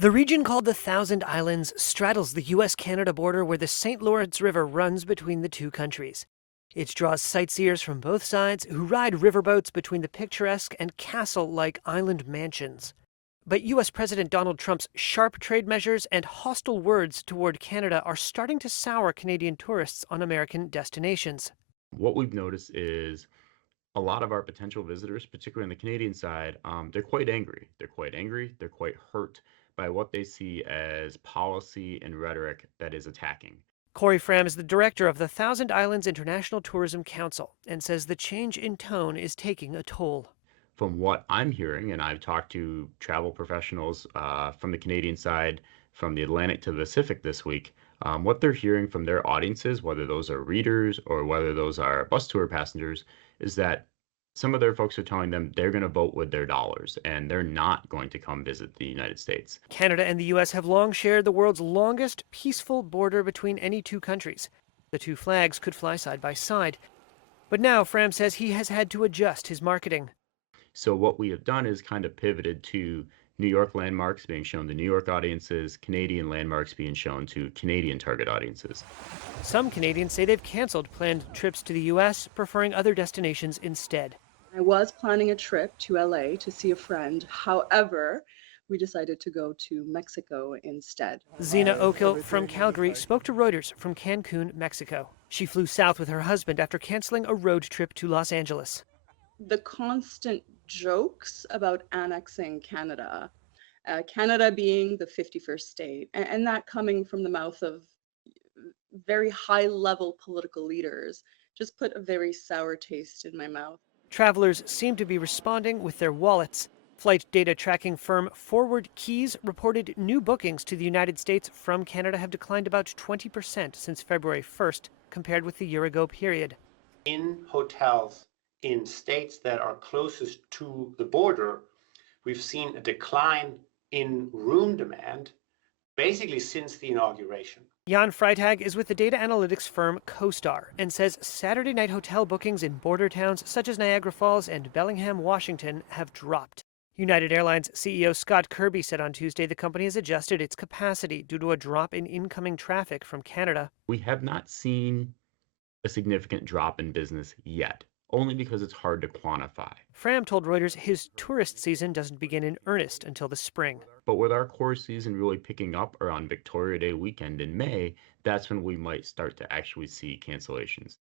The region called the Thousand Islands straddles the US Canada border where the St. Lawrence River runs between the two countries. It draws sightseers from both sides who ride riverboats between the picturesque and castle like island mansions. But US President Donald Trump's sharp trade measures and hostile words toward Canada are starting to sour Canadian tourists on American destinations. What we've noticed is a lot of our potential visitors, particularly on the Canadian side, they're quite angry. They're quite angry. They're quite hurt by what they see as policy and rhetoric that is attacking. Corey Fram is the director of the Thousand Islands International Tourism Council and says the change in tone is taking a toll. From what I'm hearing, and I've talked to travel professionals from the Canadian side, from the Atlantic to the Pacific this week, what they're hearing from their audiences, whether those are readers or whether those are bus tour passengers, is that some of their folks are telling them they're going to vote with their dollars and they're not going to come visit the United States. Canada and the US have long shared the world's longest peaceful border between any two countries. The two flags could fly side by side. But now Fram says he has had to adjust his marketing. So what we have done is kind of pivoted to New York landmarks being shown to New York audiences, Canadian landmarks being shown to Canadian target audiences. Some Canadians say they've canceled planned trips to the US, preferring other destinations instead. I was planning a trip to LA to see a friend. However, we decided to go to Mexico instead. Zena Oakhill from Calgary spoke to Reuters from Cancun, Mexico. She flew south with her husband after canceling a road trip to Los Angeles. The constant jokes about annexing Canada, Canada being the 51st state, and that coming from the mouth of very high level political leaders, just put a very sour taste in my mouth. Travelers seem to be responding with their wallets. Flight data tracking firm Forward Keys reported new bookings to the United States from Canada have declined about 20% since February 1st, compared with the year ago period. In hotels in states that are closest to the border, we've seen a decline in room demand basically since the inauguration. Jan Freitag is with the data analytics firm CoStar and says Saturday night hotel bookings in border towns such as Niagara Falls and Bellingham, Washington have dropped. United Airlines CEO Scott Kirby said on Tuesday the company has adjusted its capacity due to a drop in incoming traffic from Canada. We have not seen a significant drop in business yet, only because it's hard to quantify. Fram told Reuters his tourist season doesn't begin in earnest until the spring. But with our core season really picking up around Victoria Day weekend in May, that's when we might start to actually see cancellations.